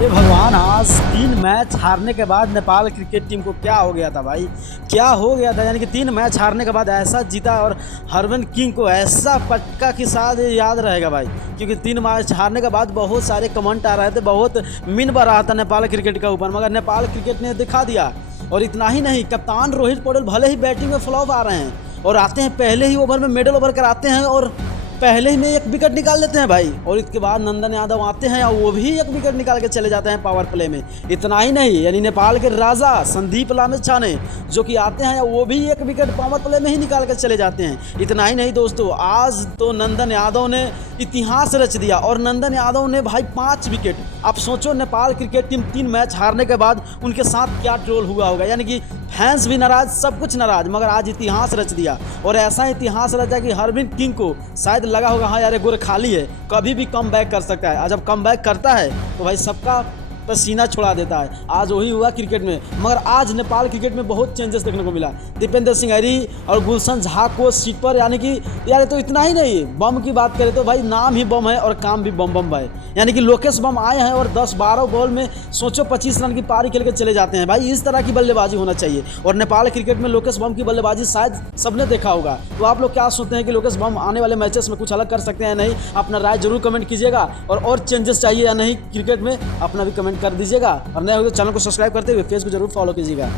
हे भगवान, आज 3 मैच हारने के बाद नेपाल क्रिकेट टीम को क्या हो गया था भाई, क्या हो गया था। यानी कि 3 मैच हारने के बाद ऐसा जीता और हरमन किंग को ऐसा पटका के साथ याद रहेगा भाई। क्योंकि 3 मैच हारने के बाद बहुत सारे कमेंट आ रहे थे, बहुत मिन बन रहा था नेपाल क्रिकेट के ऊपर, मगर नेपाल क्रिकेट ने दिखा दिया। और इतना ही नहीं, कप्तान रोहित पौडेल भले ही बैटिंग में फ्लॉप आ रहे हैं और आते हैं पहले ही ओवर में मिडल ओवर कराते हैं और पहले ही में एक विकेट निकाल लेते हैं भाई। और इसके बाद नंदन यादव आते हैं और वो भी एक विकेट निकाल के चले जाते हैं पावर प्ले में। इतना ही नहीं, यानी नेपाल के राजा संदीप लामिछाने जो कि आते हैं वो भी एक विकेट पावर प्ले में ही निकाल के चले जाते हैं। इतना ही नहीं दोस्तों, आज तो नंदन यादव ने इतिहास रच दिया और नंदन यादव ने भाई 5 विकेट। आप सोचो, नेपाल क्रिकेट टीम 3 मैच हारने के बाद उनके साथ क्या ट्रोल हुआ होगा। यानी कि फैंस भी नाराज, सब कुछ नाराज, मगर आज इतिहास रच दिया। और ऐसा इतिहास रचा कि हरमन किंग को शायद लगा होगा हाँ यार ये गुर खाली है, कभी भी कम बैक कर सकता है। और जब कम बैक करता है तो भाई सबका पसीना छुड़ा देता है। आज वही हुआ क्रिकेट में। मगर आज नेपाल क्रिकेट में बहुत चेंजेस देखने को मिला। दीपेंद्र सिंह हरी और गुलशन झा को सीट पर, यानी कि यार तो इतना ही नहीं, बम की बात करें तो भाई नाम ही बम है और काम भी बम बम है। यानी कि लोकेश बम आए हैं और 10-12 बॉल में सोचो 25 रन की पारी खेल के चले जाते हैं। भाई इस तरह की बल्लेबाजी होना चाहिए। और नेपाल क्रिकेट में लोकेश बम की बल्लेबाजी शायद सबने देखा होगा। तो आप लोग क्या सोचते हैं कि लोकेश बम आने वाले मैचेस में कुछ अलग कर सकते हैं या नहीं? अपना राय जरूर कमेंट कीजिएगा। और चेंजेस चाहिए या नहीं क्रिकेट में, अपना भी कमेंट कर दीजिएगा। और नए हो तो चैनल को सब्सक्राइब करते हुए फेस को जरूर फॉलो कीजिएगा।